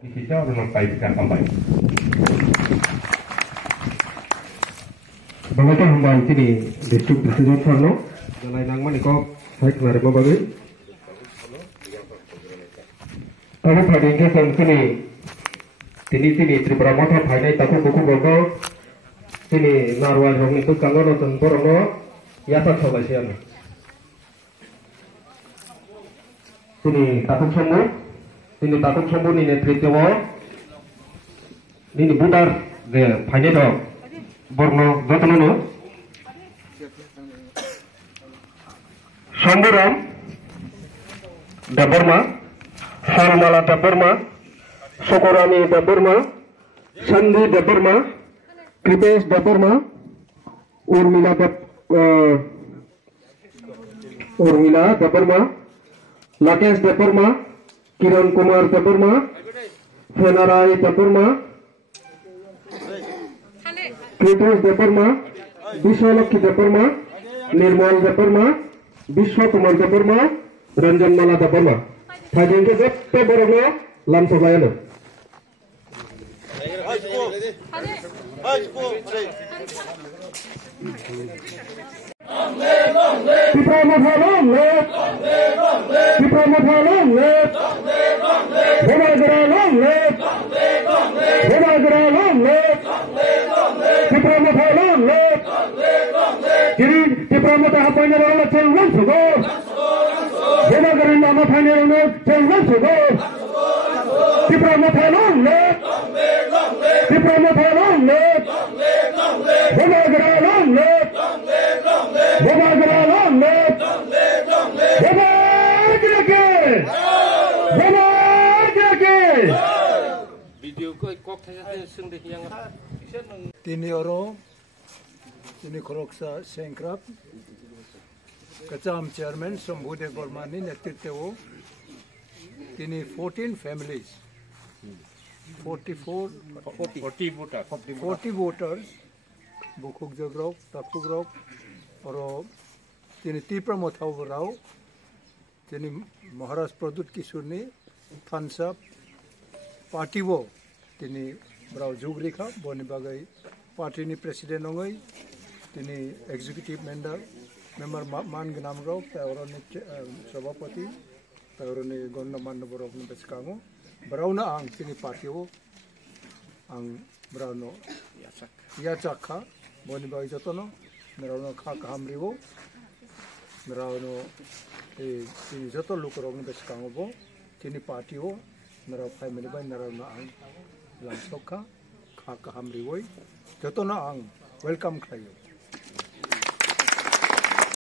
kita orang baikkan sampai. Bagaimana hamba ini distrik presiden Sarno, jalan yang mana kau baik mari membagi. Tapi pada ingin sini Tripura Mata Bhainai takut buku bogo sini Narwal Rong itu kangen nonton porno yasa coba siapa sini takut sembuh ini Tritiwa ini Budar de Bhainai dong borno jotono Samburam Daburma Salmala Daburma Sokorani Daburma Sandi Daburma Kripesh Daburma Urmila Daburma Lakesh Daburma Kiran Kumar Daburma Fenarai Daburma Kripesh Daburma Biswalakhi Daburma Nirmal Daburma Biswa Kumar Daburma Ranjan Mala Daburma Thajin ke jette borno lam sabayano Tini oro, tini koroksa Sengkrap, Kacham Chairman Sambhude Gormani Netittewo, tini 14 families, 40 voters, Bukuk Jogrok, Takugrok, oro tini Tipra Mothau Rao, tini Maharaj Pradut Kisurni, Thansap, Partivo, tini Brau Jugrika, Boni Bagai, Party ni President Ongai, tini Executive Member Man Gnamrok, Tauroni Sabapati, Tauroni Gondaman Borok Peskango, Brauna Ang, tini Patio, Ang Brauno Yachaka, Boni Bagai Jotono, Merano Kakamrivo, Merano tini Joto Lukorong Peskango, tini Patio, Merau Family by Narana Ang. Lamsoka, Kaka Hamri Woi, Jotona Ang, welcome Kayo.